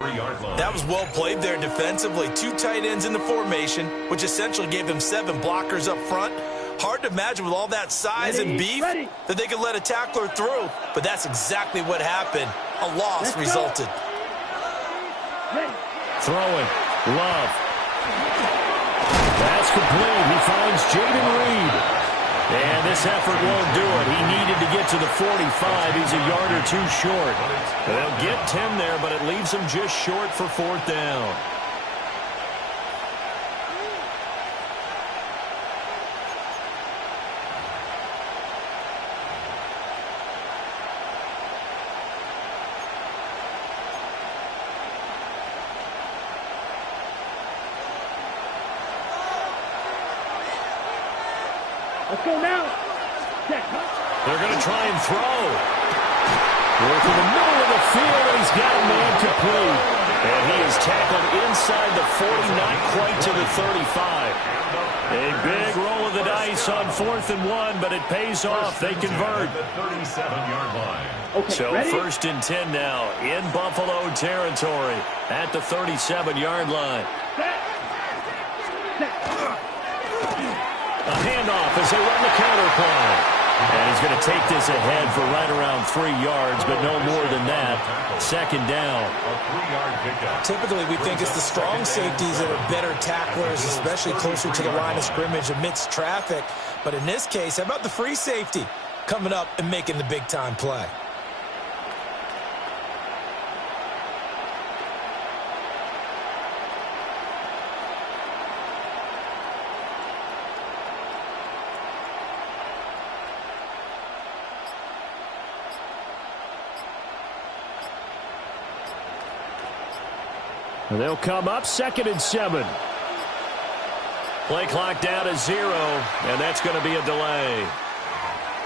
That was well played there defensively. Two tight ends in the formation, which essentially gave them 7 blockers up front. Hard to imagine with all that size and beef that they could let a tackler through, but that's exactly what happened. A loss resulted. Throwing. Love. That's complete. He finds Jaden Reed. And this effort won't do it. He needed to get to the 45. He's a yard or two short. They'll get 10 there, but it leaves him just short for 4th down. Let's go now. They're going to try and throw. Work in the middle of the field, and he's got a man complete. And he is tackled inside the 40, not quite to the 35. A big roll of the dice on 4th and 1, but it pays off. They convert. The 37-yard line. Okay, so ready? 1st and 10 now in Buffalo territory at the 37-yard line. A handoff as they run the counter play. And he's going to take this ahead for right around 3 yards, but no more than that. 2nd down. A 3-yard pickup. Typically, we think it's the strong safeties that are better tacklers, especially closer to the line of scrimmage amidst traffic. But in this case, how about the free safety coming up and making the big-time play? They'll come up 2nd and 7. Play clock down to 0, and that's going to be a delay.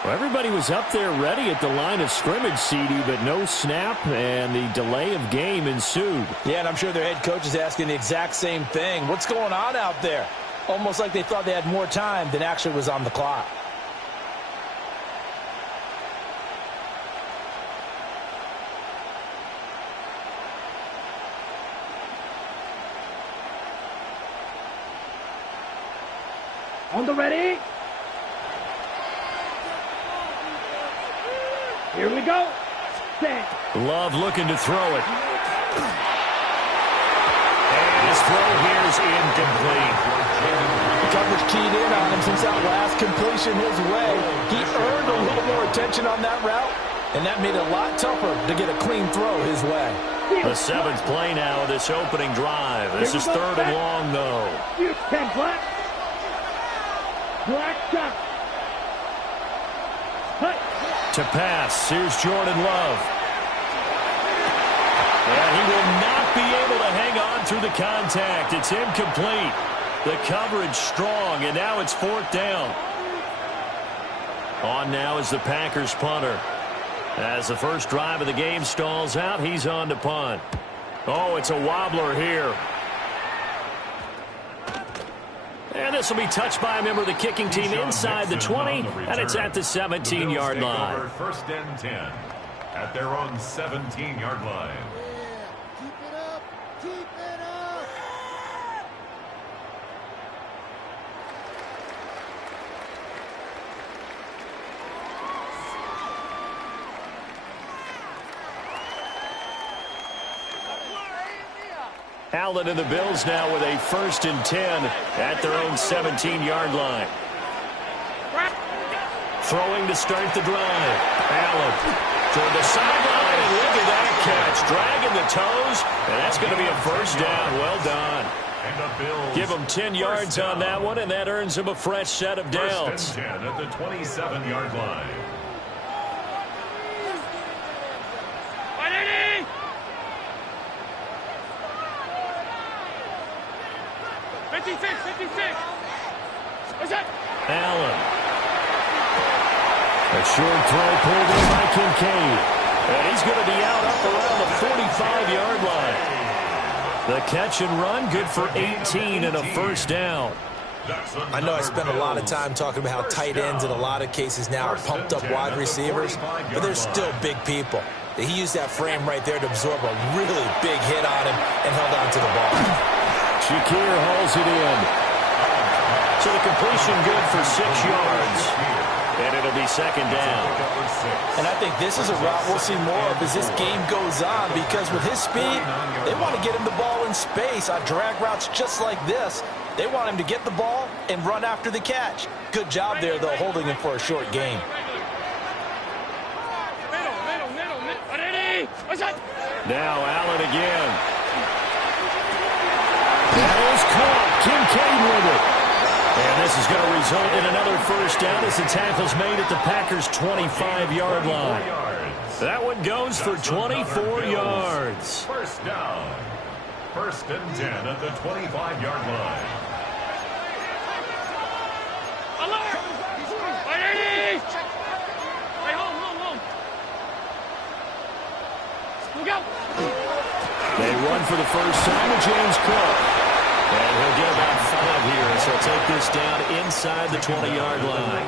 Well, everybody was up there ready at the line of scrimmage, CD, but no snap, and the delay of game ensued. Yeah, and I'm sure their head coach is asking the exact same thing. What's going on out there? Almost like they thought they had more time than actually was on the clock. On the ready. Here we go. Set. Love looking to throw it. And his throw here is incomplete. The coverage keyed in on him since that last completion his way. He earned a little more attention on that route, and that made it a lot tougher to get a clean throw his way. The 7th play now of this opening drive. This is 3rd and long, though. 10 black. Black shot. To pass. Here's Jordan Love. And he will not be able to hang on through the contact. It's incomplete. The coverage strong, and now it's 4th down. On now is the Packers punter. As the first drive of the game stalls out, he's on to punt. Oh, it's a wobbler here. And this will be touched by a member of the kicking team inside the 20, and it's at the 17-yard line. 1st and 10 at their own 17-yard line. Keep it up. Keep it up. Allen and the Bills now with a 1st and 10 at their own 17-yard line. Throwing to start the drive. Allen toward the sideline, and look at that catch. Dragging the toes, and that's going to be a 1st down. Well done. And the Bills give them 10 yards on that one, and that earns them a fresh set of downs. 1st and 10 at the 27-yard line. 56. What's that? Allen. A short throw pulled in by Kincaid. And he's going to be out up around the 45-yard line. The catch and run, good for 18 and a 1st down. I know I spent a lot of time talking about how tight ends in a lot of cases now are pumped up wide receivers, but they're still big people. that he used that frame right there to absorb a really big hit on him and held on to the ball. Shakir hauls it in. So the completion good for 6 yards. And it'll be second down. And I think this is a route we'll see more of as this game goes on, because with his speed, they want to get him the ball in space on drag routes just like this. They want him to get the ball and run after the catch. Good job there, though, holding him for a short gain. Now Allen again. That is caught. Kincaid with it. And this is going to result in another first down as the tackle's made at the Packers' 25-yard line. That one goes for 24 yards. First down. 1st and 10 at the 25-yard line. They run for the first time with James Cook. And he'll get about 5 here, so he'll take this down inside the 20-yard line.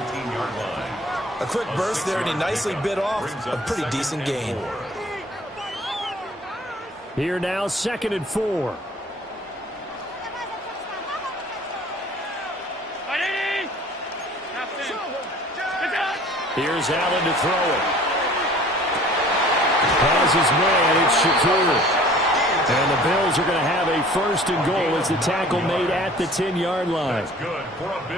A quick burst there, and he nicely bit off a pretty decent gain. Here now, 2nd and 4. Here's Allen to throw it. Has his man, it's Shakir. And the Bills are going to have a 1st and goal as the tackle made at the 10-yard line.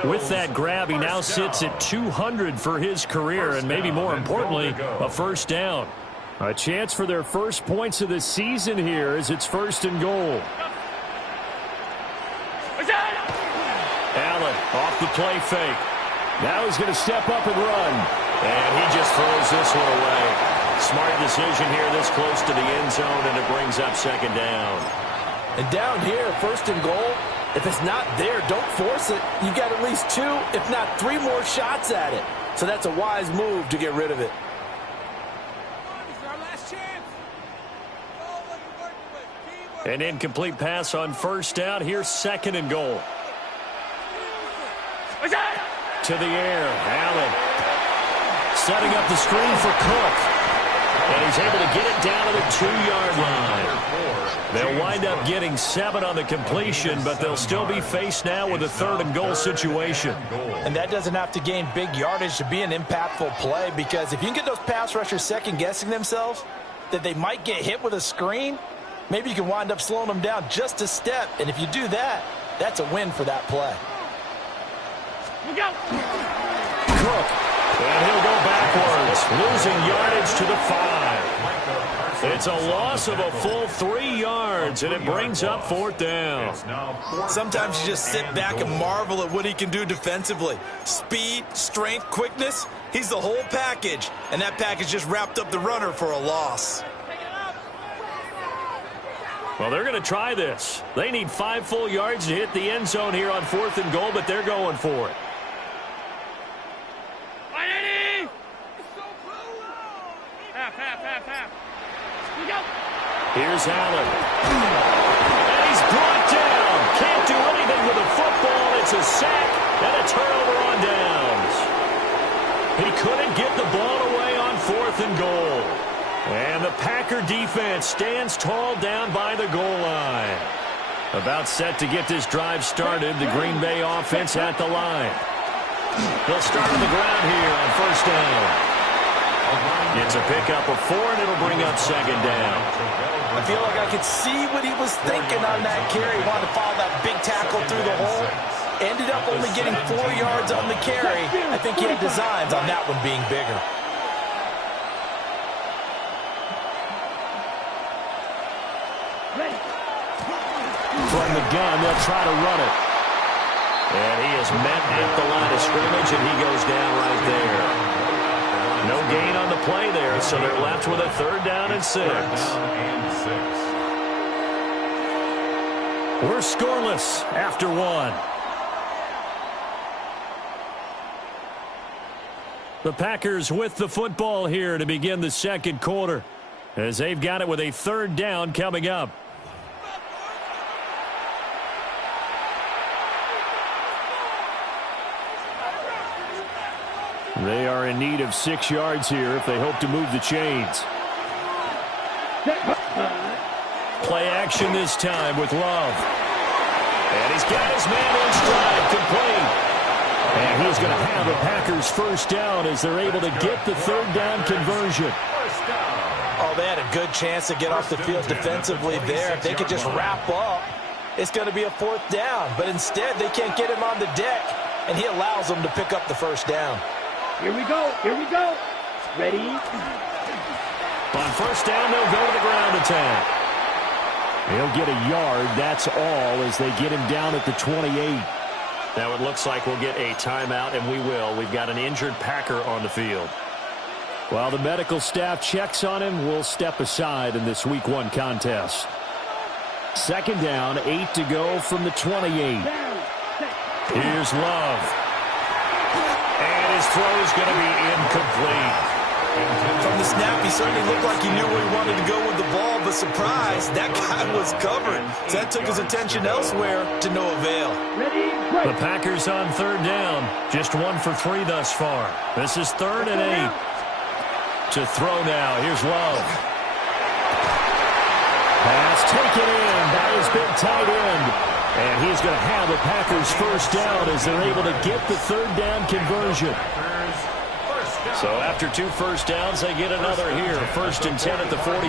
With that grab, he now sits at 200 for his career, and maybe more importantly, a first down. A chance for their first points of the season here as it's 1st and goal. Allen off the play fake. Now he's going to step up and run. And he just throws this one away. Smart decision here this close to the end zone, and it brings up 2nd down. And down here, 1st and goal, if it's not there, don't force it. You've got at least 2, if not 3 more shots at it. So that's a wise move to get rid of it. An incomplete pass on 1st down. Here's 2nd and goal. To the air, Allen. Setting up the screen for Cook. And he's able to get it down to the 2-yard line. They'll wind up getting 7 on the completion, but they'll still be faced now with a 3rd and goal situation. And that doesn't have to gain big yardage to be an impactful play, because if you can get those pass rushers second-guessing themselves that they might get hit with a screen, maybe you can wind up slowing them down just a step. And if you do that, that's a win for that play. Cook. And he'll go backwards, losing yardage to the 5. It's a loss of a full 3 yards, and it brings up 4th down. Sometimes you just sit back and marvel at what he can do defensively. Speed, strength, quickness, he's the whole package. And that package just wrapped up the runner for a loss. Well, they're going to try this. They need 5 full yards to hit the end zone here on 4th and goal, but they're going for it. Here's Allen. And he's brought down. Can't do anything with the football. It's a sack and a turnover on downs. He couldn't get the ball away on 4th and goal. And the Packer defense stands tall down by the goal line. About set to get this drive started. The Green Bay offense at the line. They'll start on the ground here on 1st down. It's a pickup of 4, and it'll bring up 2nd down. I feel like I could see what he was thinking on that carry. He wanted to follow that big tackle through the hole. Ended up only getting 4 yards on the carry. I think he had designs on that one being bigger. From the gun, they'll try to run it. And he is met at the line of scrimmage, and he goes down right there. No gain on the play there, so they're left with a 3rd down and 6. We're scoreless after 1. The Packers with the football here to begin the 2nd quarter, as they've got it with a 3rd down coming up. They are in need of 6 yards here if they hope to move the chains. Play action this time with Love. And he's got his man in stride, complete. And he's going to have a Packers first down as they're able to get the third down conversion. Oh, they had a good chance to get off the field defensively there. If they could just wrap up, it's going to be a fourth down. But instead, they can't get him on the deck, and he allows them to pick up the first down. Here we go. Here we go. Ready? On first down, they'll go to the ground attack. He'll get a yard, that's all, as they get him down at the 28. Now it looks like we'll get a timeout, and we will. We've got an injured Packer on the field. While the medical staff checks on him, we'll step aside in this Week 1 contest. Second down, 8 to go from the 28. Here's Love. And his throw is going to be incomplete. From the snap, he certainly looked like he knew where he wanted to go with the ball, but surprise, that guy was covered. So that took his attention elsewhere to no avail. The Packers on third down, just 1 for 3 thus far. This is 3rd and 8. To throw now, here's Love. Pass taken in by his big tight end. And he's going to have the Packers first down as they're able to get the third down conversion. So after 2 first downs, they get another here. 1st and 10 at the 45.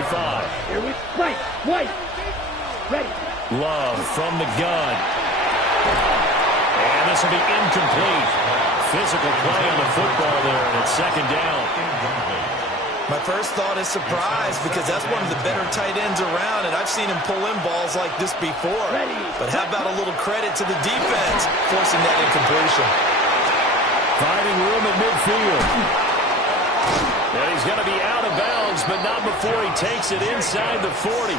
Here we right, right. Ready. Love from the gun. And this will be incomplete. Physical play on the football there, and it's 2nd down. My first thought is surprise, because that's one of the better tight ends around, and I've seen him pull in balls like this before. But how about a little credit to the defense forcing that incompletion? Finding room at midfield. And he's going to be out of bounds, but not before he takes it inside the 40.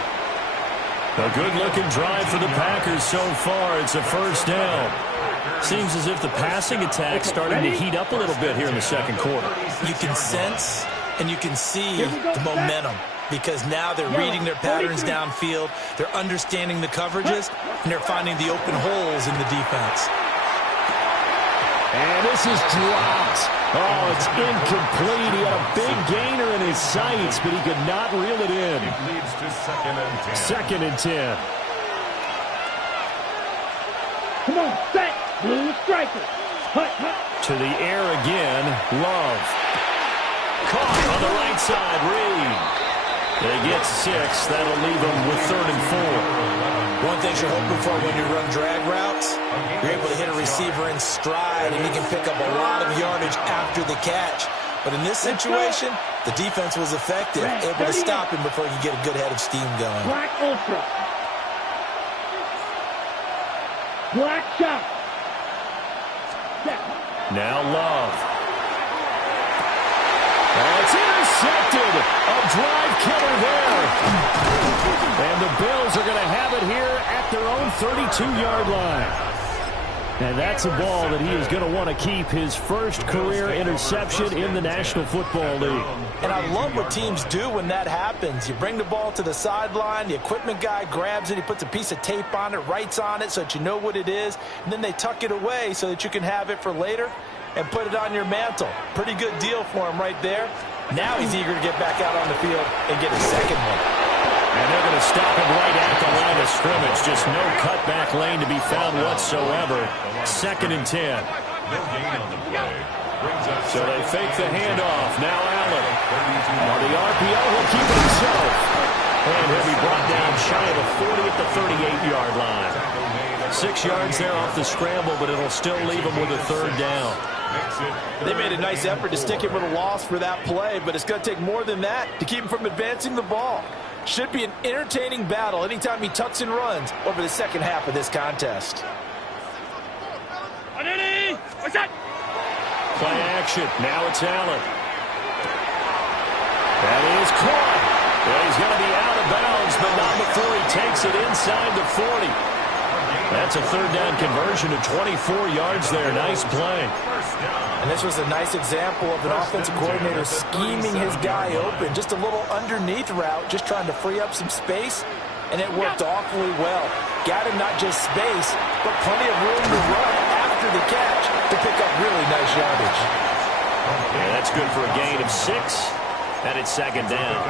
A good-looking drive for the Packers so far. It's a first down. Seems as if the passing attack starting to heat up a little bit here in the second quarter. You can sense and you can see the momentum, because now they're reading their patterns downfield, they're understanding the coverages, and they're finding the open holes in the defense. And this is dropped. Oh, it's incomplete. He had a big gainer in his sights, but he could not reel it in. It leads to 2nd and 10. 2nd and 10. Come on, set. Blue striker. Hut, hut. To the air again. Love. Caught on the right side. Reed. They get 6. That'll leave them with 3rd and 4. One thing you're hoping for when you run drag routes, you're able to hit a receiver in stride, and he can pick up a lot of yardage after the catch. But in this situation, the defense was effective, able to stop him before he could get a good head of steam going. Black ultra. Black shot. Now Love. Oh, it's intercepted. A drive killer there. And the Bills are going to have it here at their own 32-yard line. And that's a ball that he is going to want to keep, his first career interception in the National Football League. And I love what teams do when that happens. You bring the ball to the sideline, the equipment guy grabs it, he puts a piece of tape on it, writes on it so that you know what it is, and then they tuck it away so that you can have it for later and put it on your mantle. Pretty good deal for him right there. Now he's eager to get back out on the field and get his second one. And they're going to stop him right at the line of scrimmage. Just no cutback lane to be found whatsoever. 2nd and 10. No gain on the play. So they fake the handoff. Now Allen. On the RPO, he'll keep it himself. And he'll be brought down shy of the 40 at the 38-yard line. 6 yards there off the scramble, but it'll still leave him with a 3rd down. They made a nice effort to stick him with a loss for that play, but it's going to take more than that to keep him from advancing the ball. Should be an entertaining battle anytime he tucks and runs over the second half of this contest. What's that? Play action. Now it's Allen. That is caught. Well, he's going to be out of bounds, but not before he takes it inside the 40. That's a 3rd down conversion to 24 yards there. Nice play. And this was a nice example of an offensive coordinator scheming his guy open. Just a little underneath route, just trying to free up some space, and it worked awfully well. Got him not just space, but plenty of room to run after the catch to pick up really nice yardage. Yeah, that's good for a gain of 6, and it's 2nd down.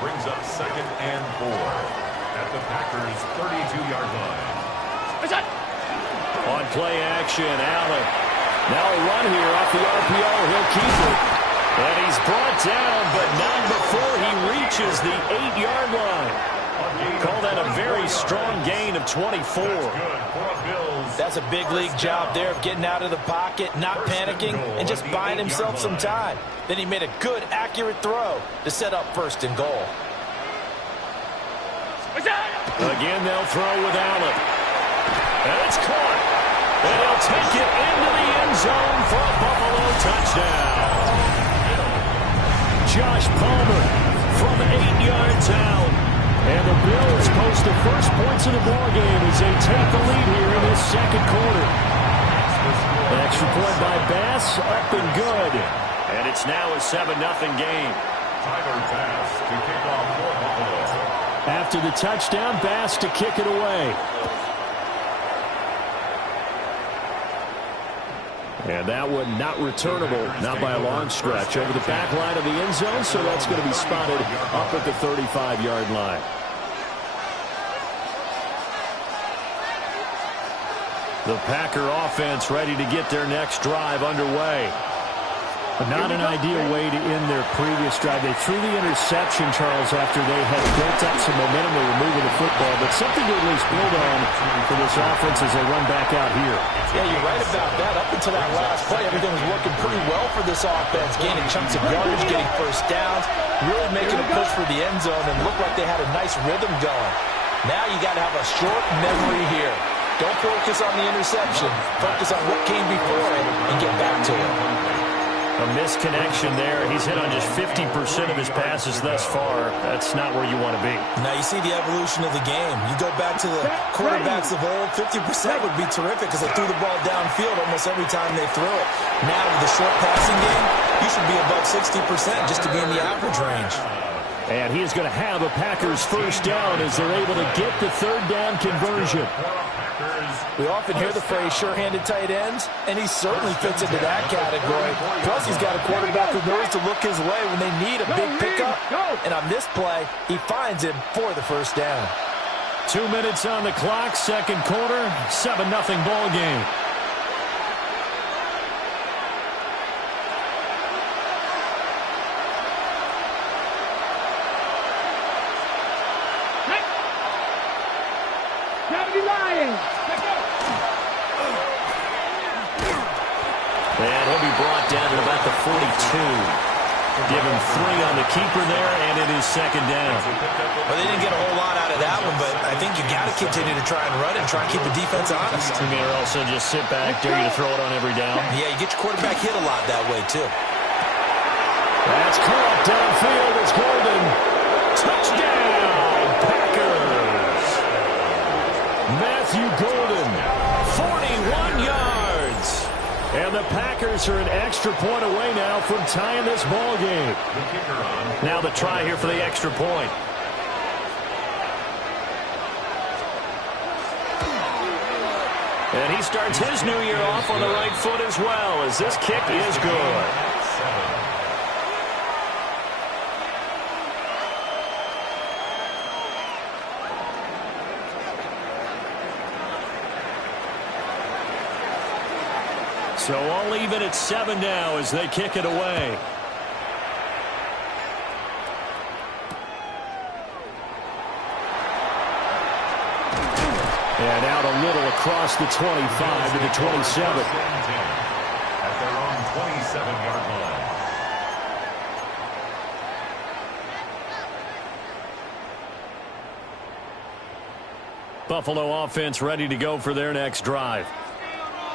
brings up 2nd and 4 at the Packers' 32-yard line. On play action, Allen. Now a run here off the RPO. He'll keep it. And he's brought down, but not before he reaches the 8-yard line. Call that a very strong gain of 24. That's a big league job there of getting out of the pocket, not panicking, and just buying himself some time. Then he made a good, accurate throw to set up 1st and goal. Again, they'll throw with Allen. And it's caught. And he'll take it into the end zone for a Buffalo touchdown. Josh Palmer from 8 yards out. And the Bills post the first points of the ballgame as they take the lead here in this 2nd quarter. An extra point by Bass, up and good. And it's now a 7-0 game. Tyler Bass to kick off for Buffalo. After the touchdown, Bass to kick it away. And that one not returnable, not by a long stretch, over the back line of the end zone, so that's going to be spotted up at the 35-yard line. The Packer offense ready to get their next drive underway. Not an ideal way to end their previous drive. They threw the interception, Charles, after they had built up some momentum. They were moving the football, but something to at least build on for this offense as they run back out here. Yeah, you're right about that. Up until that last play, everything was working pretty well for this offense, gaining chunks of yardage, getting first downs, really making a push for the end zone, and looked like they had a nice rhythm going. Now you got to have a short memory here. Don't focus on the interception. Focus on what came before it and get back to it. A misconnection there. He's hit on just 50% of his passes thus far. That's not where you want to be. Now you see the evolution of the game. You go back to the quarterbacks of old, 50% would be terrific because they threw the ball downfield almost every time they threw it. Now with the short passing game, you should be above 60% just to be in the average range. And he is going to have a Packers first down as they're able to get the 3rd down conversion. We often hear the phrase sure-handed tight ends, and he certainly fits into that category. Plus, he's got a quarterback who knows to look his way when they need a big pickup. And on this play, he finds him for the first down. 2 minutes on the clock, 2nd quarter, 7-0 ball game. And he'll be brought down at about the 42. Give him 3 on the keeper there, and it is 2nd down. Well, they didn't get a whole lot out of that one, but I think you got to continue to try and run it and try and keep the defense honest. You mean also just sit back, dare you to throw it on every down? Yeah, you get your quarterback hit a lot that way, too. That's caught downfield. It's Golden. Touchdown, Packers. Matthew Golden, 41 yards. And the Packers are an extra point away now from tying this ball game. Now the try here for the extra point. And he starts his new year off on the right foot as well, as this kick is good. So all even at 7 now as they kick it away. And out a little across the 25 to the 27. At their own 27-yard line. Buffalo offense ready to go for their next drive.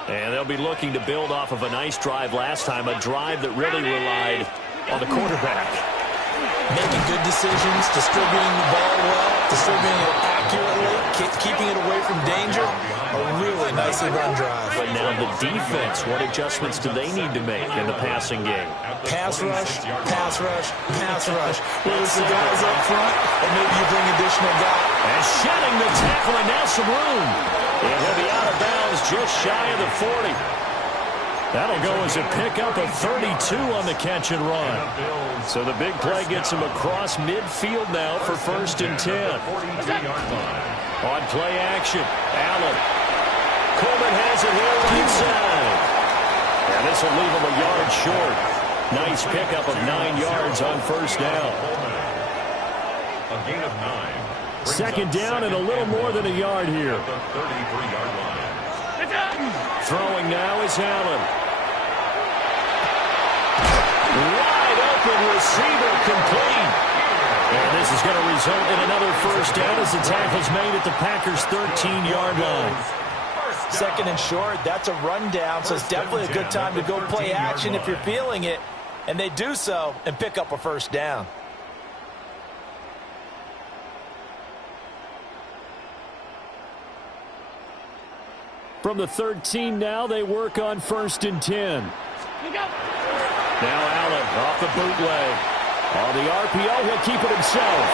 And they'll be looking to build off of a nice drive last time, a drive that really relied on the quarterback. Making good decisions, distributing the ball well, distributing it accurately, keeping it away from danger. A really nicely run drive. But now the defense, what adjustments do they need to make in the passing game? Pass rush, pass rush, pass rush. Whether it's the guys up front or maybe you bring additional guys. And shedding the tackle, and now some room. And he'll be out of bounds just shy of the 40. That'll go as a pickup of 32 on the catch and run. So the big play gets him across midfield now for 1st and 10. On play action, Allen. Coleman has it here right side. And this will leave him a yard short. Nice pickup of 9 yards on 1st down. A gain of 9. 2nd down and a little more than a yard here. The 33-yard line. Throwing now is Allen. Wide open receiver complete. And this is going to result in another 1st down as the tackle's made at the Packers' 13-yard line. 2nd and short, that's a rundown, so it's definitely a good time to go play action if you're feeling it. And they do so and pick up a 1st down. From the 13 now, they work on 1st and 10. Now Allen off the bootleg. On the RPO, he'll keep it himself.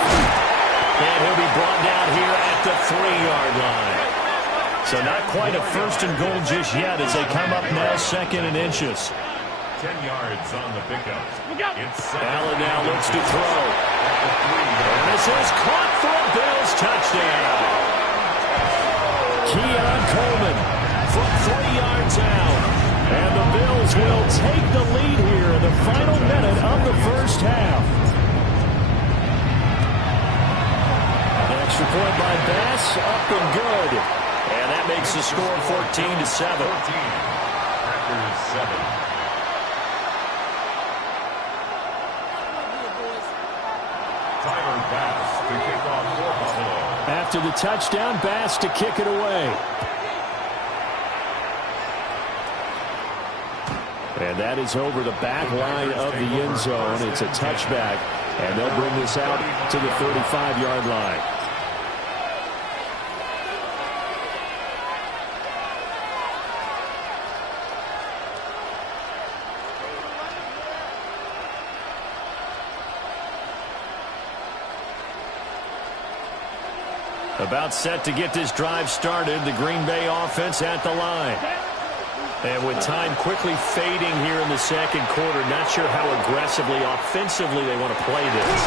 And he'll be brought down here at the 3-yard line. So not quite a 1st and goal just yet as they come up now 2nd and inches. 10 yards on the pickup. Allen now looks to throw. And this is caught for a Bills touchdown. Keon Coleman from 3 yards out. And the Bills will take the lead here in the final minute of the 1st half. An extra point by Bass, up and good. And that makes the score 14-7. Packers 7. Bass to kick off for Buffalo. After the touchdown, Bass to kick it away. And that is over the back line of the end zone. It's a touchback, and they'll bring this out to the 35-yard line. About set to get this drive started, the Green Bay offense at the line. And with time quickly fading here in the 2nd quarter, not sure how aggressively, offensively they want to play this.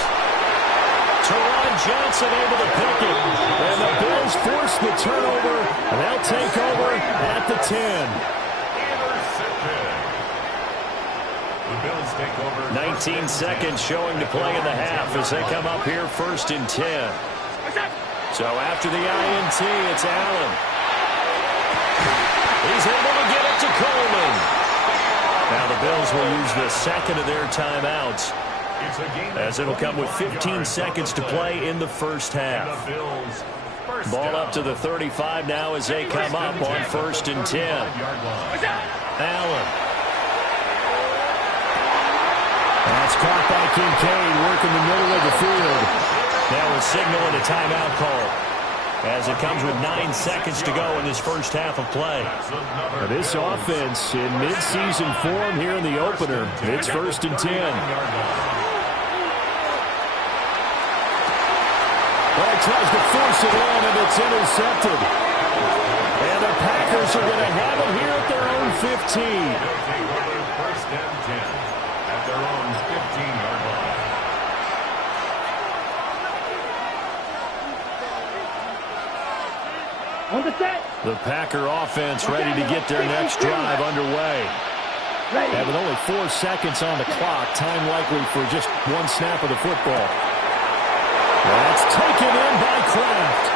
Teron Johnson able to pick it. And the Bills force the turnover, and they'll take over at the 10. The Bills take over. 19 seconds showing to play in the half as they come up here 1st and 10. So after the INT, it's Allen. He's able to get it to Coleman. Now the Bills will use the 2nd of their timeouts, as it'll come with 15 seconds to play in the 1st half. Ball up to the 35 now as they come up on 1st and 10. Allen. That's caught by Kincaid, working the middle of the field. Now we're signaling a timeout call as it comes with 9 seconds to go in this 1st half of play. This offense in midseason form here in the opener. It's 1st and 10. Well, he tries to force it in, and it's intercepted. And the Packers are going to have it here at their own 15. 1st and 10 at their own 15-yard line. On the set. The Packer offense ready to get their next drive underway. And with only 4 seconds on the clock, time likely for just one snap of the football. That's taken in by Kraft.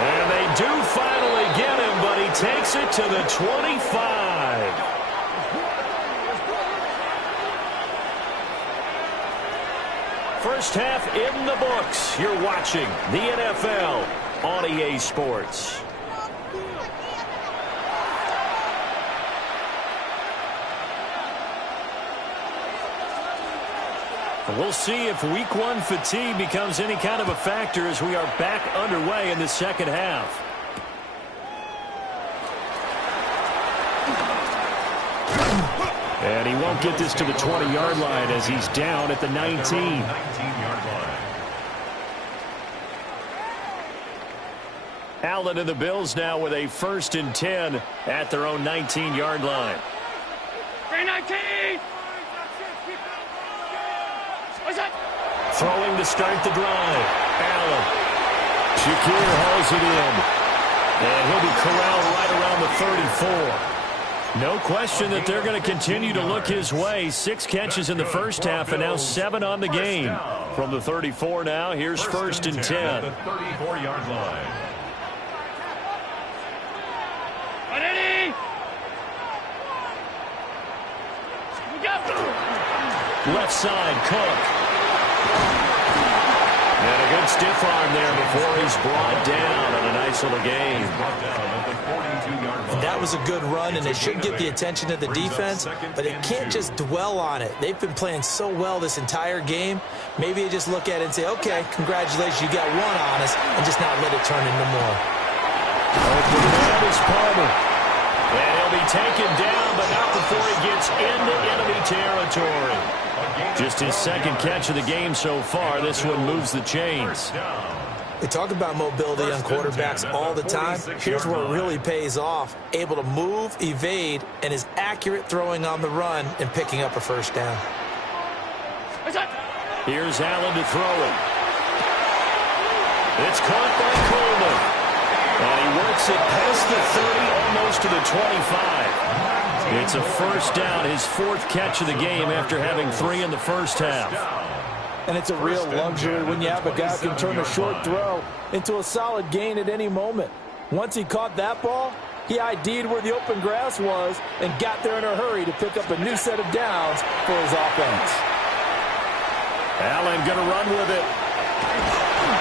And they do finally get him, but he takes it to the 25. First half in the books. You're watching the NFL on EA Sports. We'll see if week 1 fatigue becomes any kind of a factor as we are back underway in the 2nd half. And he won't get this to the 20-yard line as he's down at the 19. 19-yard line. Allen and the Bills now with a 1st and 10 at their own 19-yard line. 319! Throwing to start the drive. Allen. Shakir hauls it in. And he'll be corralled right around the 34. No question that they're going to continue to look his way. 6 catches in the first half and now 7 on the game. From the 34 now, here's first and 10. The 34-yard line. Ready? Left side, Cook. And a good stiff arm there before he's brought down on a nice little game. And that was a good run, and it should get the attention of the defense, but it can't just dwell on it. They've been playing so well this entire game. Maybe you just look at it and say, okay, congratulations, you got one on us, and just not let it turn into more. Open man is Palmer. And he'll be taken down, but not before he gets into enemy territory. Just his second catch of the game so far. This one moves the chains. They talk about mobility on quarterbacks all the time. Here's where it really pays off. Able to move, evade, and is accurate throwing on the run and picking up a first down. Here's Allen to throw it. It's caught by Coleman. And he works it past the 30, almost to the 25. It's a first down, his 4th catch of the game after having 3 in the first half. And it's a real luxury when you have a guy who can turn a short throw into a solid gain at any moment. Once he caught that ball, he ID'd where the open grass was and got there in a hurry to pick up a new set of downs for his offense. Allen going to run with it.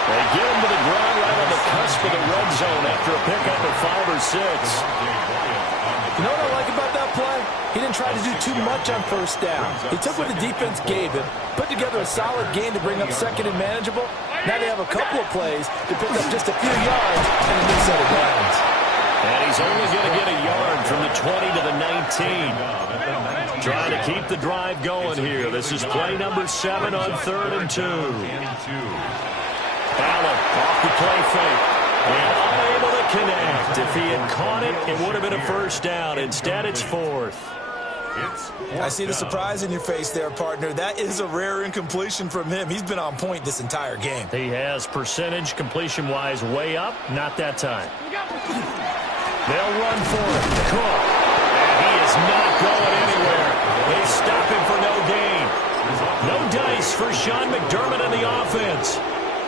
They get him to the ground right on the cusp of the red zone after a pickup of 5 or 6. You know what I like about that play? He didn't try to do too much on first down. He took what the defense gave him, put together a solid game to bring up second and manageable. Now they have a couple of plays to pick up just a few yards and a new set of downs. And he's only going to get a yard from the 20 to the 19. Trying to keep the drive going here. This is play number 7 on 3rd and 2. Allen off the play fake. And unable to connect. If he had caught it, it would have been a first down. Instead, it's 4th. I see the surprise in your face there, partner. That is a rare incompletion from him. He's been on point this entire game. He has percentage completion-wise way up. Not that time. They'll run for it. Cook. And he is not going anywhere. They stop him for no gain. No dice for Sean McDermott and the offense.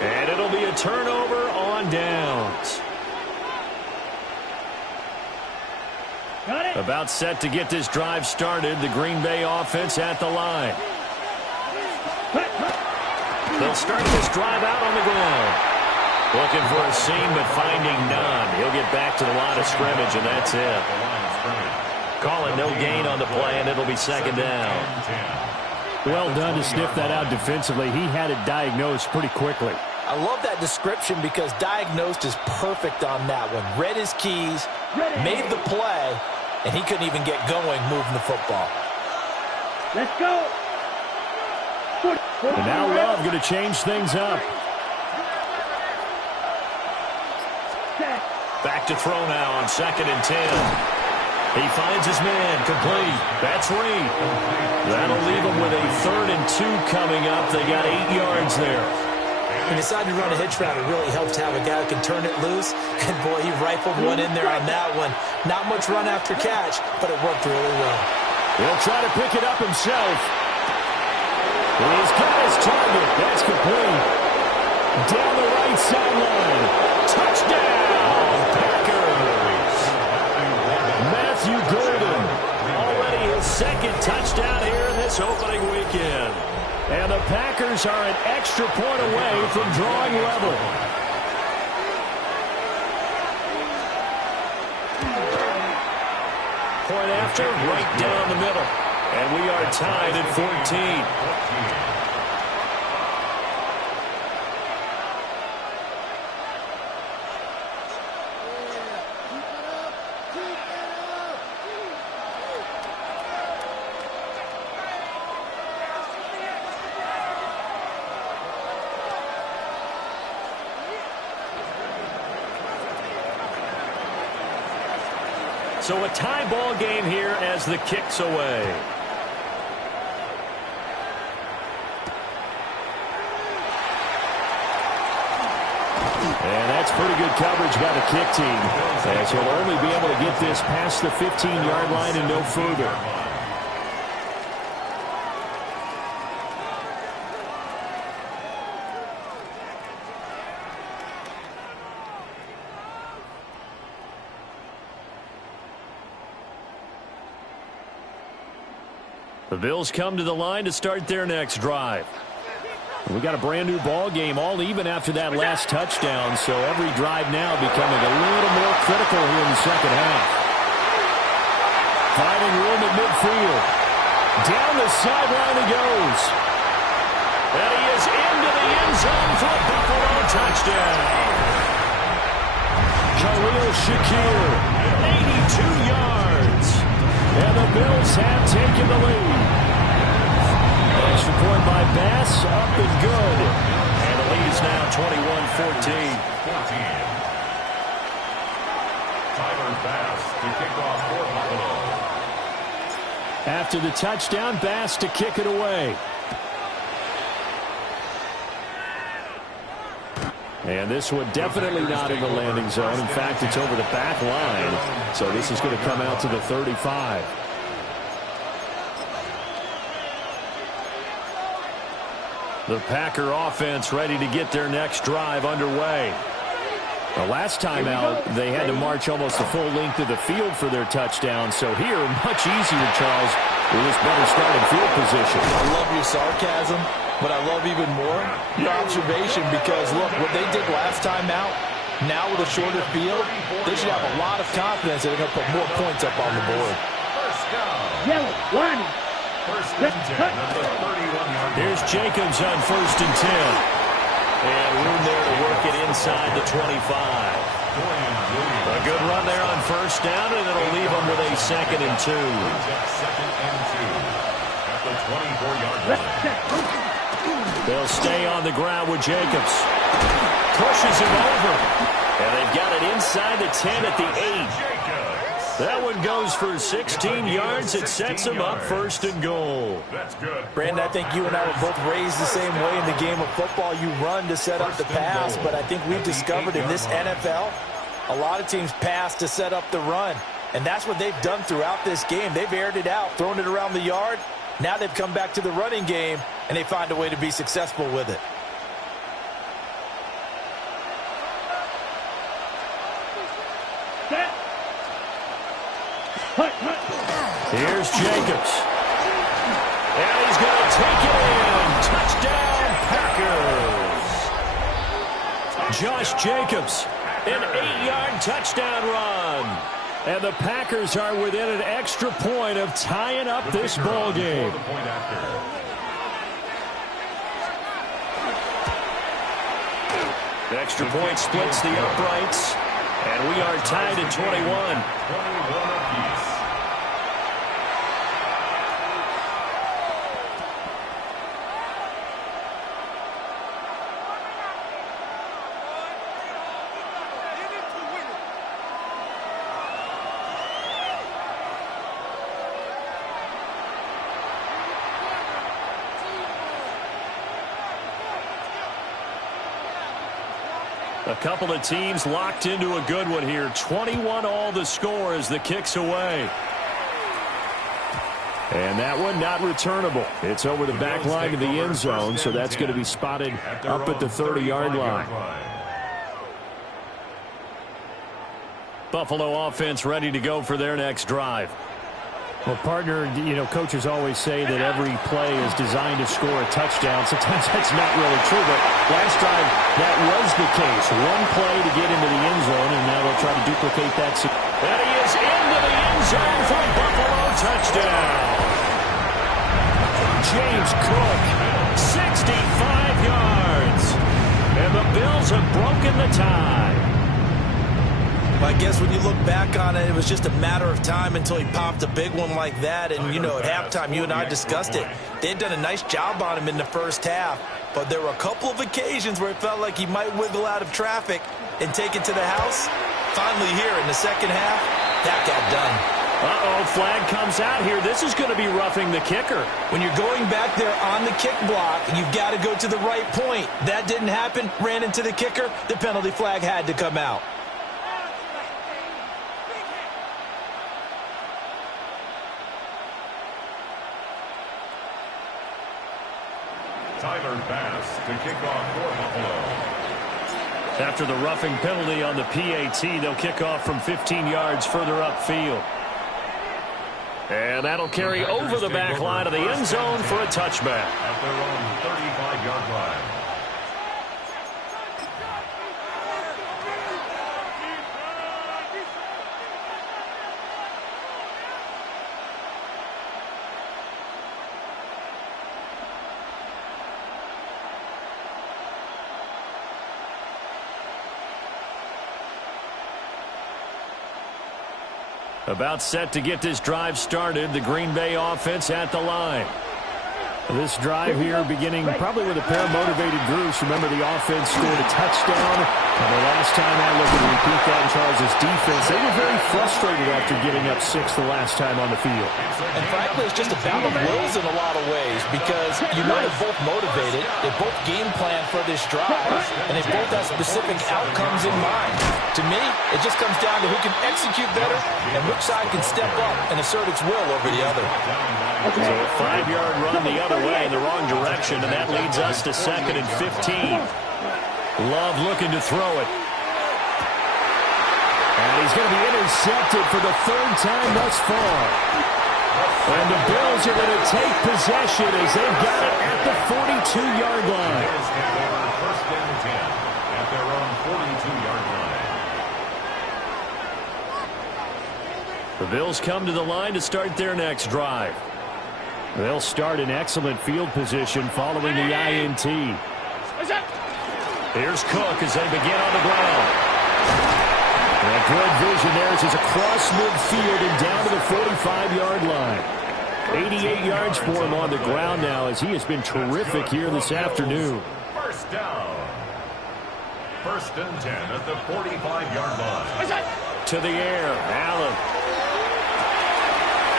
And it'll be a turnover on downs. About set to get this drive started. The Green Bay offense at the line. They'll start this drive out on the ground. Looking for a seam, but finding none. He'll get back to the line of scrimmage, and that's it. Calling no gain on the play, and it'll be second down. Well done to sniff that out defensively. He had it diagnosed pretty quickly. I love that description because diagnosed is perfect on that one. Read his keys, made the play, and he couldn't even get going moving the football. Let's go. And now Love going to change things up. Back to throw now on 2nd and 10. He finds his man, complete. That's Reed. That'll leave him with a 3rd and 2 coming up. They got 8 yards there. He decided to run a hitch route. It really helps to have a guy who can turn it loose. And, boy, he rifled one in there on that one. Not much run after catch, but it worked really well. He'll try to pick it up himself. He's got his target. That's complete. Down the right sideline. Touchdown, Packers. Matthew Golden. Already his 2nd touchdown here in this opening weekend. And the Packers are an extra point away from drawing level. Point after, right down the middle. And we are tied at 14. So a tie ball game here as the kick's away. And that's pretty good coverage by the kick team, as he'll only be able to get this past the 15-yard line and no further. The Bills come to the line to start their next drive. We got a brand new ball game, all even after that last touchdown, so every drive now becoming a little more critical here in the second half. Finding room at midfield. Down the sideline he goes. And he is into the end zone for a Buffalo touchdown. Khalil Shakir, 82 yards. And the Bills have taken the lead. Extra point by Bass, up and good. And the lead is now 21-14. Tyler Bass to kick off for Buffalo. After the touchdown, Bass to kick it away. And this one definitely not in the landing zone. In fact, it's over the back line. So this is going to come out to the 35. The Packer offense ready to get their next drive underway. The last time out, they had to march almost the full length of the field for their touchdown. So here, much easier, Charles, with this better starting field position. I love your sarcasm, but I love even more your observation because, look, what they did last time out, now with a shorter field, they should have a lot of confidence that they're going to put more points up on the board. Yellow, line. Here's Jacobs on 1st and 10. And room there to work it inside the 25. A good run there on 1st down, and it'll leave them with a 2nd and 2. At the 24-yard line. They'll stay on the ground with Jacobs. Pushes him over. And they've got it inside the 10 at the 8. That one goes for 16 yards. It sets him up 1st and goal. That's good. Brandon, I think you and I were both raised the same way in the game of football. You run to set up the pass, but I think we've discovered in this NFL, a lot of teams pass to set up the run. And that's what they've done throughout this game. They've aired it out, thrown it around the yard. Now they've come back to the running game, and they find a way to be successful with it. Here's Jacobs. And he's going to take it in. Touchdown, Packers. Josh Jacobs, an 8-yard touchdown run. And the Packers are within an extra point of tying up this ball game. The extra point splits the uprights. And we are tied at 21. A couple of teams locked into a good one here. 21 all the score as the kick's away. And that one not returnable. It's over the back line of the end zone, so that's going to be spotted up at the 30-yard line. Buffalo offense ready to go for their next drive. Well, partner, you know, coaches always say that every play is designed to score a touchdown. Sometimes that's not really true, but last drive, that was the case. One play to get into the end zone, and now they'll try to duplicate that. And he is into the end zone for a Buffalo touchdown. James Cook, 65 yards. And the Bills have broken the tie. I guess when you look back on it, it was just a matter of time until he popped a big one like that. And, you know, at halftime, you and I discussed it. They had done a nice job on him in the first half. But there were a couple of occasions where it felt like he might wiggle out of traffic and take it to the house. Finally here in the second half, That got done. Uh-oh, flag comes out here. This is going to be roughing the kicker. When you're going back there on the kick block, you've got to go to the right point. That didn't happen. Ran into the kicker. The penalty flag had to come out. Tyler Bass to kick off for Buffalo. After the roughing penalty on the PAT, they'll kick off from 15 yards further upfield. And that'll carry over the back line of the end zone for a touchback. At their own 35-yard line. About set to get this drive started. The Green Bay offense at the line. This drive here beginning probably with a pair of motivated groups. Remember, the offense scored a touchdown. And the last time I looked at repeat that in Charles' defense, they were very frustrated after giving up 6 the last time on the field. And frankly, it's just a battle of wills in a lot of ways because you know they're both motivated, they both game plan for this drive, and they both have specific outcomes in mind. To me, it just comes down to who can execute better and which side can step up and assert its will over the other. So a 5-yard run the other way in the wrong direction, and that leads us to 2nd and 15. Love looking to throw it. And he's going to be intercepted for the 3rd time thus far. And the Bills are going to take possession as they've got it at the 42-yard line. First and 10 at their own 42-yard line. The Bills come to the line to start their next drive. They'll start in excellent field position following the INT. Here's Cook as they begin on the ground. And good vision there as he's across midfield and down to the 45-yard line. 88 yards for him on the ground now as he has been terrific here this afternoon. First down. First and 10 at the 45-yard line. To the air, Allen.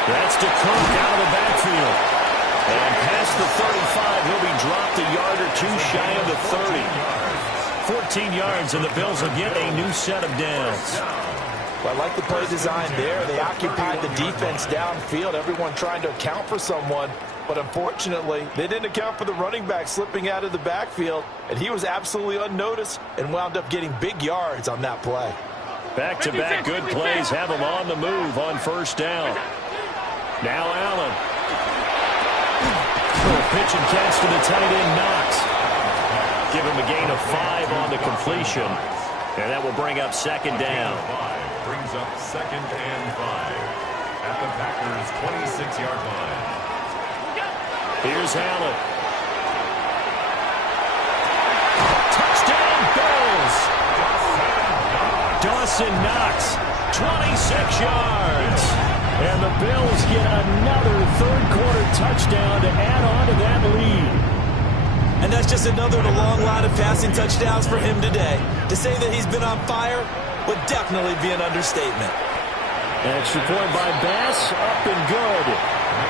That's to Cook out of the backfield. And past the 35, he'll be dropped a yard or two shy of the 30. 14 yards, and the Bills will get a new set of downs. Well, I like the play design there. They occupied the defense downfield, everyone trying to account for someone. But unfortunately, they didn't account for the running back slipping out of the backfield, and he was absolutely unnoticed and wound up getting big yards on that play. Back-to-back good plays have him on the move on first down. Now Allen. Pitch and catch to the tight end, Knox. Give him a gain of 5 on the completion. And that will bring up 2nd down. Brings up 2nd and 5 at the Packers' 26-yard line. Here's Allen. Touchdown Bills. Dawson Knox, 26 yards. And the Bills get another 3rd-quarter touchdown to add on to that lead. And that's just another in a long line of passing touchdowns for him today. To say that he's been on fire would definitely be an understatement. Extra point by Bass, up and good.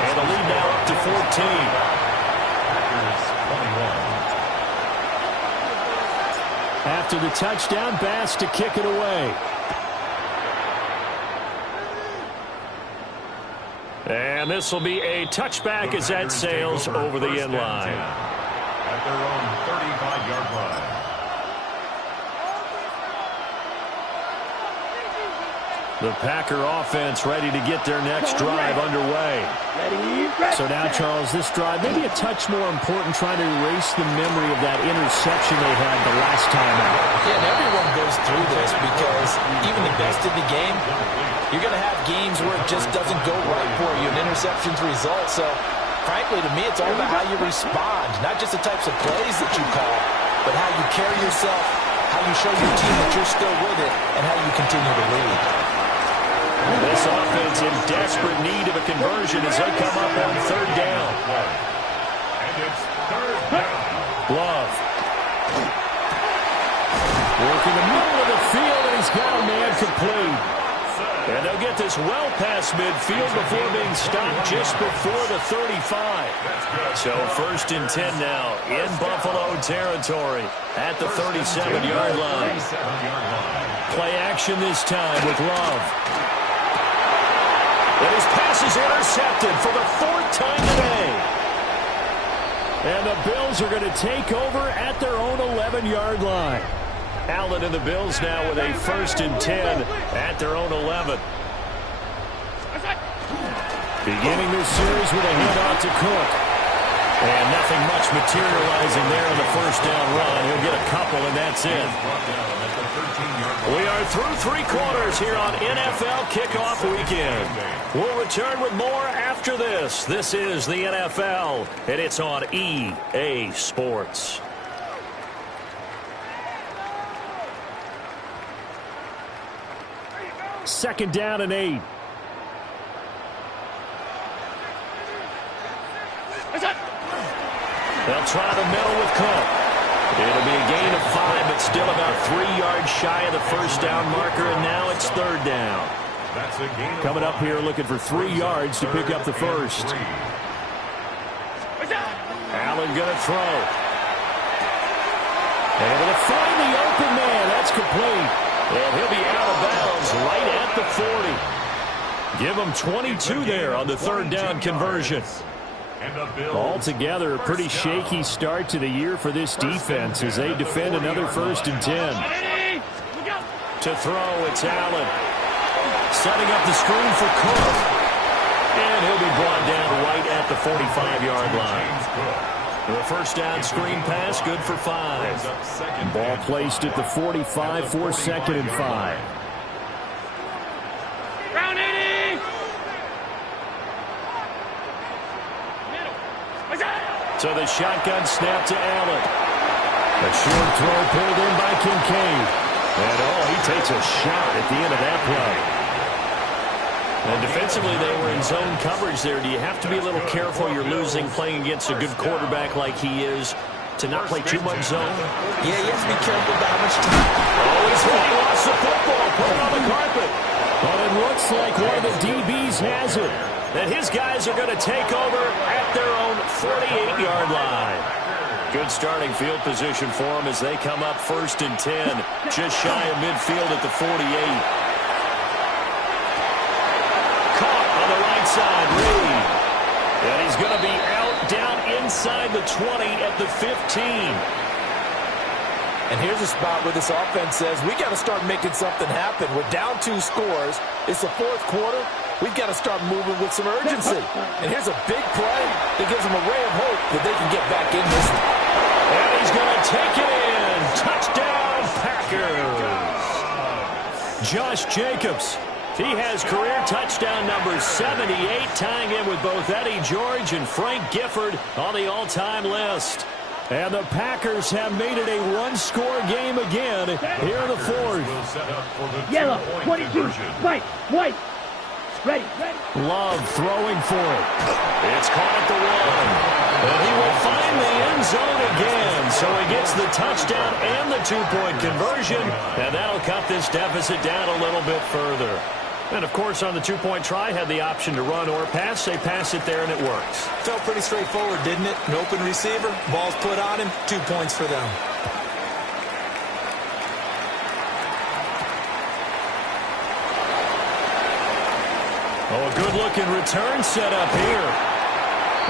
And the lead now up to 14. Packers 21. After the touchdown, Bass to kick it away. And this will be a touchback as that sails over the end line. At their own 35-yard line. The Packer offense ready to get their next drive underway. So now, Charles, this drive maybe a touch more important, trying to erase the memory of that interception they had the last time out. Yeah, and everyone goes through this because even the best in the game, you're going to have games where it just doesn't go right for you, and interceptions result. So, frankly, to me, it's all about how you respond, not just the types of plays that you call, but how you carry yourself, how you show your team that you're still with it, and how you continue to lead. This offense in desperate need of a conversion as they come up on 3rd down. And it's 3rd down. Love. Working the middle of the field, and he's got a man complete. And they'll get this well past midfield before being stopped just before the 35. So 1st and 10 now in Buffalo territory at the 37-yard line. Play action this time with Love. And his pass is intercepted for the 4th time today. And the Bills are going to take over at their own 11-yard line. Allen and the Bills now with a 1st and 10 at their own 11. Beginning this series with a handoff to Cook. And nothing much materializing there on the 1st down run. He'll get a couple, and that's it. We are through 3 quarters here on NFL Kickoff Weekend. We'll return with more after this. This is the NFL, and it's on EA Sports. Second down and 8. They'll try the middle with Cook. It'll be a gain of 5, but still about 3 yards shy of the 1st down marker, and now it's 3rd down. Coming up here looking for 3 yards to pick up the 1st. Allen going to throw. Able to find the open man. That's complete. And he'll be out of bounds right at the 40. Give him 22 there on the 3rd down conversion. Altogether, a pretty shaky start to the year for this defense as they defend another 1st and 10. To throw, it's Allen. Setting up the screen for Cook. And he'll be brought down right at the 45-yard line. The 1st down screen pass, good for 5. Ball placed at the 45 for 2nd and 5. So the shotgun snap to Allen. A short throw pulled in by Kincaid. And he takes a shot at the end of that play. And defensively, they were in zone coverage there. Do you have to be a little careful? You're losing playing against a good quarterback like he is to not play too much zone? Yeah, you have to be careful about how much time. He's lost the football. Put it on the carpet. But it looks like one of the DBs has it. And his guys are going to take over at their own 48-yard line. Good starting field position for them as they come up 1st and 10. Just shy of midfield at the 48. Caught on the right side, Reed. And he's going to be out down inside the 20 at the 15. And here's a spot where this offense says, we got to start making something happen. We're down 2 scores. It's the 4th quarter. We've got to start moving with some urgency. And here's a big play that gives them a ray of hope that they can get back in this one. And he's going to take it in. Touchdown, Packers. Josh Jacobs. He has career touchdown number 78, tying in with both Eddie George and Frank Gifford on the all-time list. And the Packers have made it a 1-score game again here in the 4th. Yellow, 22, white. Ready. Love throwing for it. It's caught at the 1. And he will find the end zone again. So he gets the touchdown and the 2-point conversion. And that'll cut this deficit down a little bit further. And, of course, on the 2-point try, had the option to run or pass. They pass it there, and it works. Felt pretty straightforward, didn't it? An open receiver, ball's put on him, 2 points for them. A good-looking return set up here.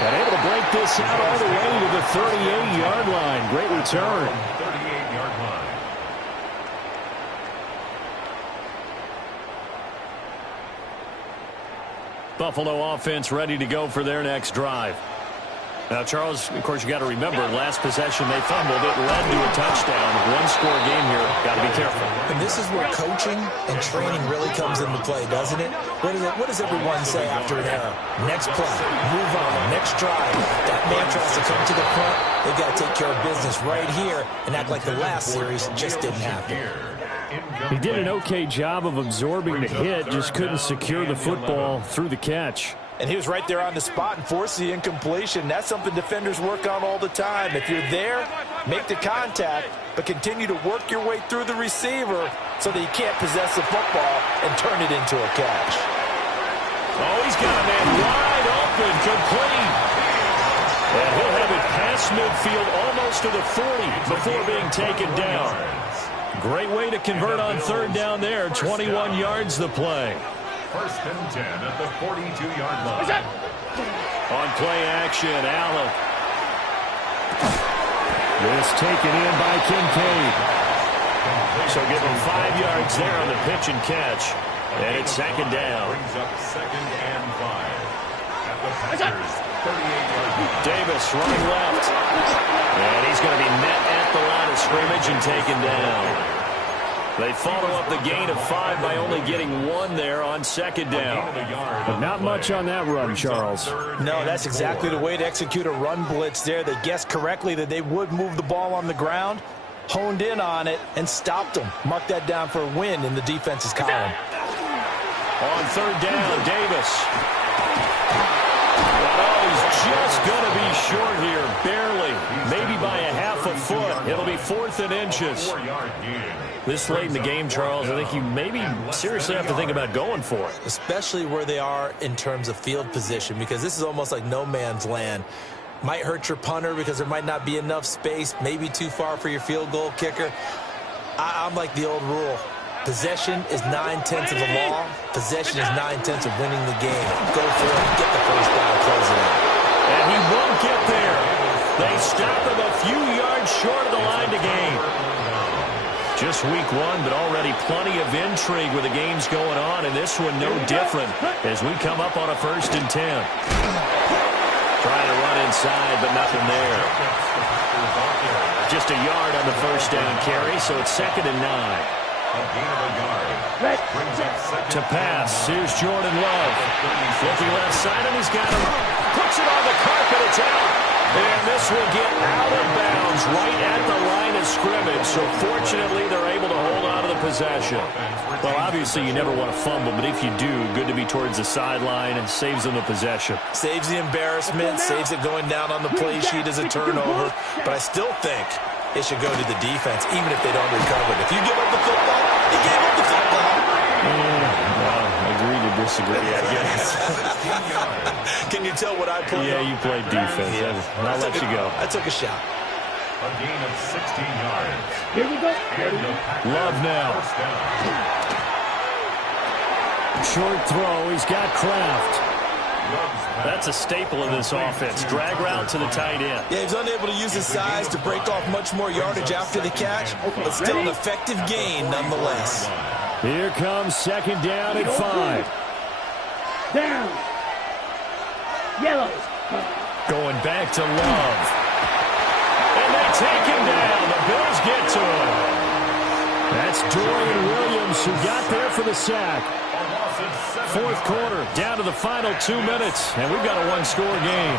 And able to break this out all the way to the 38-yard line. Great return. 38-yard line. Buffalo offense ready to go for their next drive. Now, Charles, of course, you got to remember, last possession they fumbled. It led to a touchdown. 1-score game here. Got to be careful. And this is where coaching and training really comes into play, doesn't it? What does everyone say after an error? Next play, move on, next drive. That mantra has to come to the front. They've got to take care of business right here and act like the last series just didn't happen. He did an okay job of absorbing the hit, just couldn't secure the football through the catch. And he was right there on the spot and forced the incompletion. That's something defenders work on all the time. If you're there, make the contact, but continue to work your way through the receiver so that you can't possess the football and turn it into a catch. Oh, he's got a man wide open, complete. And he'll have it past midfield almost to the 40 before being taken down. Great way to convert on third down there. 21 yards the play. First and 10 at the 42-yard line. On play action, Allen. This taken in by Kincaid. So give him 5 yards there on the pitch and catch. And it's second down. Brings up second and 5 at the Packers' 38-yard line. Davis running left. And he's going to be met at the line of scrimmage and taken down. They follow up the gain of 5 by only getting 1 there on second down. But not much on that run, Charles. No, that's exactly the way to execute a run blitz there. They guessed correctly that they would move the ball on the ground, honed in on it, and stopped them. Mark that down for a win in the defense's column. On third down, Davis. Oh, he's just going to be short here, barely. Maybe by a half a foot. It'll be 4th and inches. 4-yard gain. This late in the game, Charles, I think you maybe seriously have to think about going for it. Especially where they are in terms of field position, because this is almost like no man's land. Might hurt your punter because there might not be enough space, maybe too far for your field goal kicker. I'm like the old rule. Possession is 9/10 of the law. Possession is 9/10 of winning the game. Go for it, get the first down, close it out. And he won't get there. They stop him a few yards short of the line to gain. Just week 1, but already plenty of intrigue with the games going on, and this one no different as we come up on a 1st and 10. Trying to run inside, but nothing there. Just a yard on the first down carry, so it's 2nd and 9. To pass, here's Jordan Love. Looking left side, and he's got him. Puts it on the carpet, it's out. And this will get out of bounds right at the line of scrimmage. So fortunately, they're able to hold on to the possession. Well, obviously, you never want to fumble, but if you do, good to be towards the sideline and saves them the possession. Saves the embarrassment, saves it going down on the play sheet as a turnover. But I still think it should go to the defense, even if they don't recover it. If you give up the football, you gave up the football. Agree to disagree, I guess. Can you tell what I played? Yeah, you played defense. Yeah. I'll let you go. I took a shot. A gain of 16 yards. Here we go. Love now. Short throw. He's got Kraft. That's a staple of this offense. Drag route to the tight end. Yeah, he's unable to use his size to break off much more yardage after the catch, but still an effective gain nonetheless. Here comes 2nd down and 5. Down. Yellow. Going back to Love. And they take him down. The Bills get to him. That's Dorian Williams who got there for the sack. 4th quarter, down to the final 2 minutes, and we've got a 1-score game.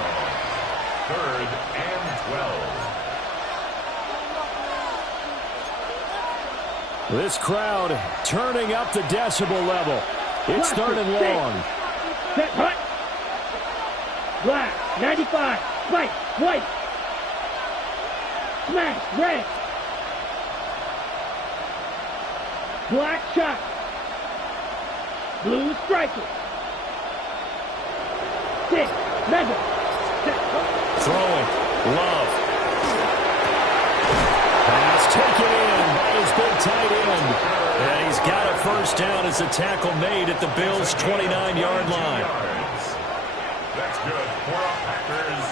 3rd and 12. This crowd turning up the decibel level. It's 3rd and long. Set, hut. Black, 95, spike, white. Smash, red. Black shot. Blue striker. 6, mega. Throwing, Love. Pass taken in by his big tight end. And he's got a first down as the tackle made at the Bills' 29-yard line. That's good for a Packers.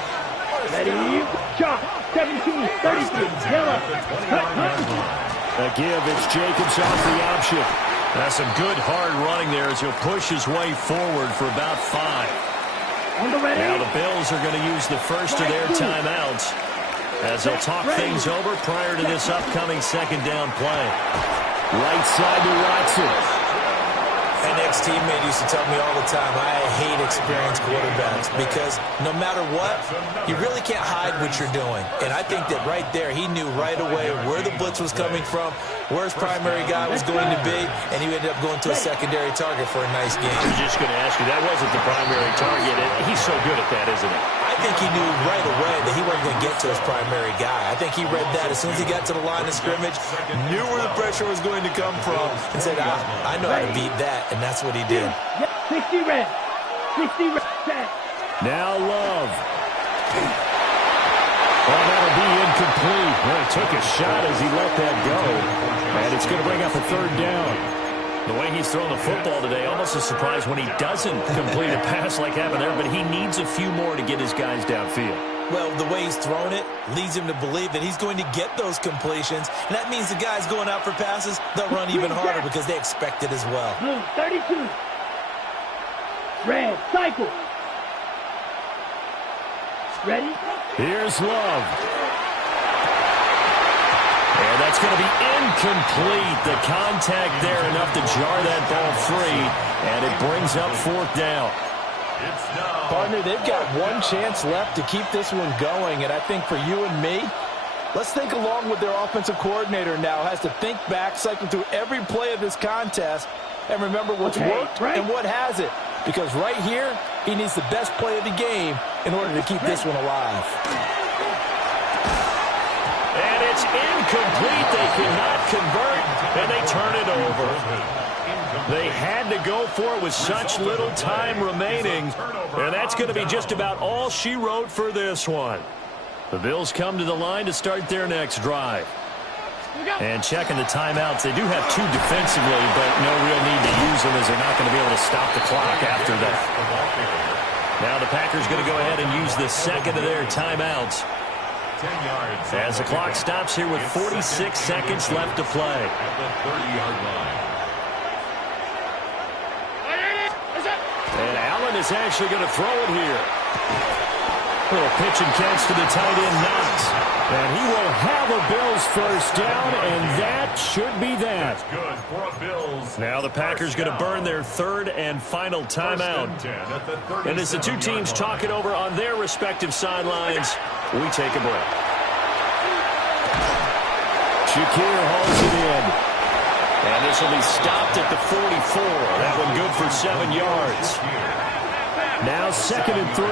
Ready, shot. 17, 33, yellow. A give, it's Jacobs off the option. That's some good hard running there as he'll push his way forward for about 5. On the ready. Now the Bills are going to use the first of their timeouts as they'll talk things over prior to this upcoming 2nd down play. Right side to Watson. An ex-teammate used to tell me all the time, I hate experienced quarterbacks because no matter what, you really can't hide what you're doing. And I think that right there, he knew right away where the blitz was coming from, where his primary guy was going to be, and he ended up going to a secondary target for a nice game. I was just going to ask you, that wasn't the primary target. He's so good at that, isn't he? I think he knew right away that he wasn't going to get to his primary guy. I think he read that as soon as he got to the line of scrimmage, knew where the pressure was going to come from, and said, I know how to beat that, and that's what he did. 60 red. 60 red. Now Love. Well, that'll be incomplete. Well, he took a shot as he let that go, and it's going to bring up a third down. The way he's thrown the football today, almost a surprise when he doesn't complete a pass like happened there, but he needs a few more to get his guys downfield. Well, the way he's thrown it leads him to believe that he's going to get those completions, and that means the guys going out for passes, they'll run even harder because they expect it as well. Blue, 32. Red, cycle. Ready? Here's Love. And that's going to be incomplete. The contact there enough to jar that ball free, and it brings up fourth down. Partner, they've got one chance left to keep this one going, and I think for you and me, let's think along with their offensive coordinator now. Has to think back, cycle through every play of this contest, and remember what's worked and what hasn't. Because right here, he needs the best play of the game in order to keep this one alive. And it's incomplete. They cannot convert, and they turn it over. They had to go for it with such little time remaining, and that's going to be just about all she wrote for this one. The Bills come to the line to start their next drive. And checking the timeouts, they do have two defensively, but no real need to use them as they're not going to be able to stop the clock after that. Now the Packers going to go ahead and use the second of their timeouts as the clock stops here with 46 seconds left to play. At the 30-yard line. And Allen is actually going to throw it here. Little pitch and catch to the tight end, Knox. And he will have a Bills first down, and that should be that. That's good for a Bills. Now the Packers going to burn their third and final timeout. And as the two teams talk it over on their respective sidelines, we take a break. Shakir hauls it in. And this will be stopped at the 44. That one good for 7 yards. Now 2nd and 3.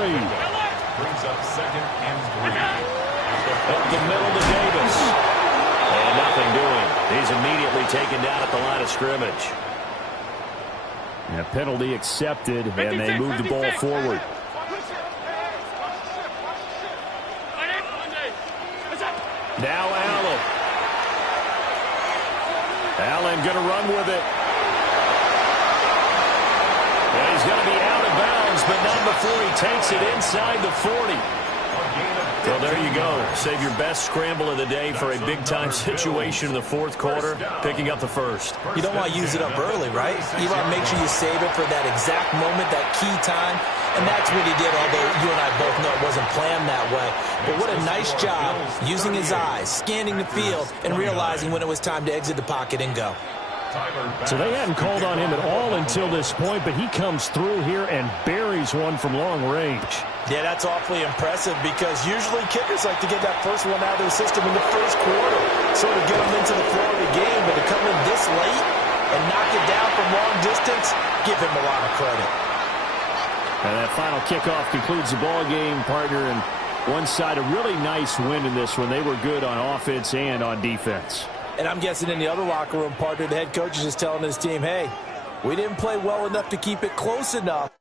Brings up 2nd and 3. Up the middle to Davis. And nothing doing. He's immediately taken down at the line of scrimmage. And a penalty accepted, and they move the ball forward. Now Allen. Allen going to run with it. And he's going to be out of bounds, but not before he takes it inside the 40. Well, there you go. Save your best scramble of the day for a big-time situation in the fourth quarter, picking up the first. You don't want to use it up early, right? You want to make sure you save it for that exact moment, that key time, and that's what he did, although you and I both know it wasn't planned that way. But what a nice job using his eyes, scanning the field, and realizing when it was time to exit the pocket and go. So they hadn't called on him at all until this point, but he comes through here and buries one from long range. Yeah, that's awfully impressive because usually kickers like to get that first one out of their system in the first quarter, sort of get them into the flow of the game, but to come in this late and knock it down from long distance, give him a lot of credit. And that final kickoff concludes the ball game, partner, and one side a really nice win in this one. They were good on offense and on defense. And I'm guessing in the other locker room, partner, the head coach is just telling his team, hey, we didn't play well enough to keep it close enough.